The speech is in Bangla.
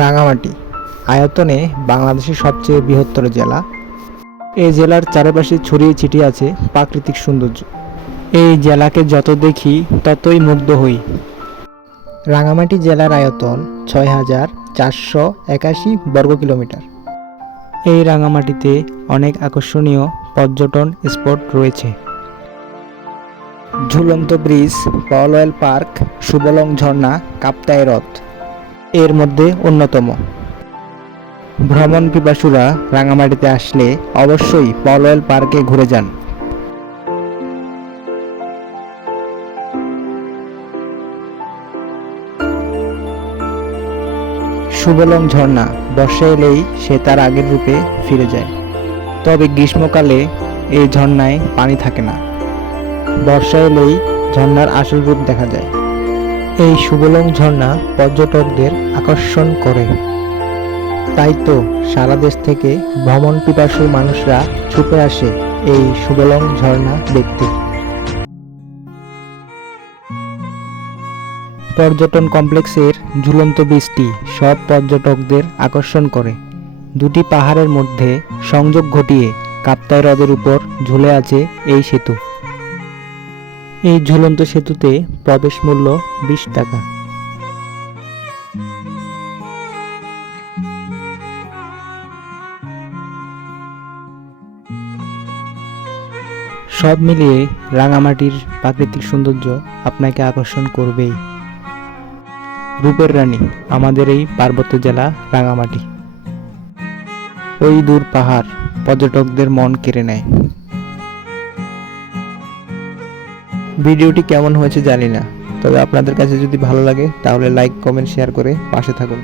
রাঙামাটি আয়তনে বাংলাদেশের সবচেয়ে বৃহত্তর জেলা। এই জেলার চারপাশে ছড়িয়ে ছিটিয়ে আছে প্রাকৃতিক সৌন্দর্য। এই জেলাকে যত দেখি ততই মুগ্ধ হই। রাঙামাটি জেলার আয়তন ৬,৪৮১ বর্গ কিলোমিটার। এই রাঙামাটিতে অনেক আকর্ষণীয় পর্যটন স্পট রয়েছে। ঝুলন্ত ব্রিজ, পাওয়াল পার্ক, সুবলং ঝর্ণা, কাপ্তাই হ্রদ এর মধ্যে অন্যতম। ভ্রমণ পিপাসুরা রাঙামাটিতে আসলে অবশ্যই পাওয়াল পার্কে ঘুরে যান। সুবলং ঝর্ণা বর্ষা এলেই সে তার আগের রূপে ফিরে যায়, তবে গ্রীষ্মকালে এই ঝর্ণায় পানি থাকে না। বর্ষা এলেই ঝর্ণার আসল রূপ দেখা যায়। এই সুবলং ঝর্ণা পর্যটকদের আকর্ষণ করে, তাই তো সারা দেশ থেকে ভ্রমণ পিপাসু মানুষরা ছুটে আসে এই সুবলং ঝর্ণা দেখতে। পর্যটন কমপ্লেক্সের ঝুলন্ত ব্রিজটি সব পর্যটকদের আকর্ষণ করে। দুটি পাহাড়ের মধ্যে সংযোগ ঘটিয়ে কাপ্তাই হ্রদের উপর ঝুলে আছে এই সেতু। এই ঝুলন্ত সেতুতে প্রবেশ মূল্য 20 টাকা। সব মিলিয়ে রাঙামাটির প্রাকৃতিক সৌন্দর্য আপনাকে আকর্ষণ করবেই। রূপের রানী আমাদের এই পার্বত্য জেলা রাঙামাটি। ওই দূর পাহাড় পর্যটকদের মন কেড়ে নেয়। ভিডিওটি কেমন হয়েছে জানি না, তবে আপনাদের কাছে যদি ভালো লাগে তাহলে লাইক, কমেন্ট, শেয়ার করে পাশে থাকুন।